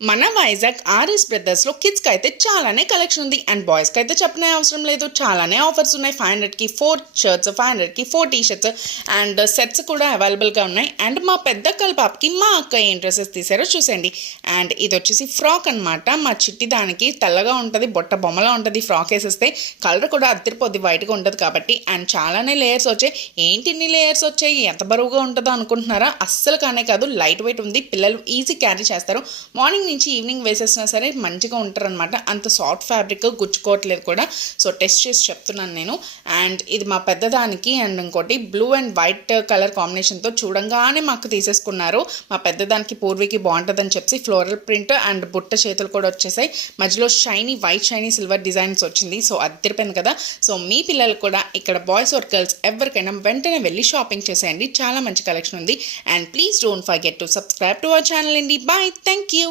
మన వైజాగ్ ఆర్ఎస్ బ్రదర్స్లో కిడ్స్కి అయితే చాలానే కలెక్షన్ ఉంది అండ్ బాయ్స్కి అయితే చెప్పనే అవసరం లేదు. చాలానే ఆఫర్స్ ఉన్నాయి. 500కి 4 షర్ట్స్, 500కి 4 టీ షర్ట్స్ అండ్ సెట్స్ కూడా అవైలబుల్గా ఉన్నాయి. అండ్ మా పెద్ద పాపకి మా అక్క ఏం డ్రెస్సెస్ తీసారో చూసేయండి. అండ్ ఇది వచ్చేసి ఫ్రాక్ అనమాట. మా చిట్టి దానికి తెల్లగా ఉంటుంది, బొట్ట బొమ్మలా ఉంటుంది. ఫ్రాక్ వేసేస్తే కలర్ కూడా అద్దరిపోద్ది, వైట్గా ఉంటుంది కాబట్టి. అండ్ చాలానే లేయర్స్ వచ్చాయి. ఏంటి ఇన్ని లేయర్స్ వచ్చాయి, ఎంత బరువుగా ఉంటుందో అనుకుంటున్నారా? అస్సలు కానే కాదు, లైట్ వెయిట్ ఉంది. పిల్లలు ఈజీ క్యారీ చేస్తారు. మార్నింగ్ నుంచి ఈవినింగ్ వేసేసినా సరే మంచిగా ఉంటారనమాట. అంత సాఫ్ట్ ఫ్యాబ్రిక్, గుచ్చుకోవట్లేదు కూడా. సో టెస్ట్ చేసి చెప్తున్నాను నేను. అండ్ ఇది మా పెద్దదానికి. అండ్ ఇంకోటి బ్లూ అండ్ వైట్ కలర్ కాంబినేషన్తో చూడంగానే మాకు తీసేసుకున్నారు. మా పెద్దదానికి పూర్వీకి బాగుంటుందని చెప్పి ఫ్లోరల్ ప్రింట్ అండ్ బుట్ట చేతులు కూడా వచ్చేసాయి. మధ్యలో వైట్ షైనీ సిల్వర్ డిజైన్స్ వచ్చింది. సో అదిరిపోయింది కదా. సో మీ పిల్లలు కూడా ఇక్కడ బాయ్స్ ఆర్ గర్ల్స్ ఎవరికైనా వెంటనే వెళ్ళి షాపింగ్ చేసేయండి. చాలా మంచి కలెక్షన్ ఉంది. And please don't forget to subscribe to our channel అండి. Bye, thank you.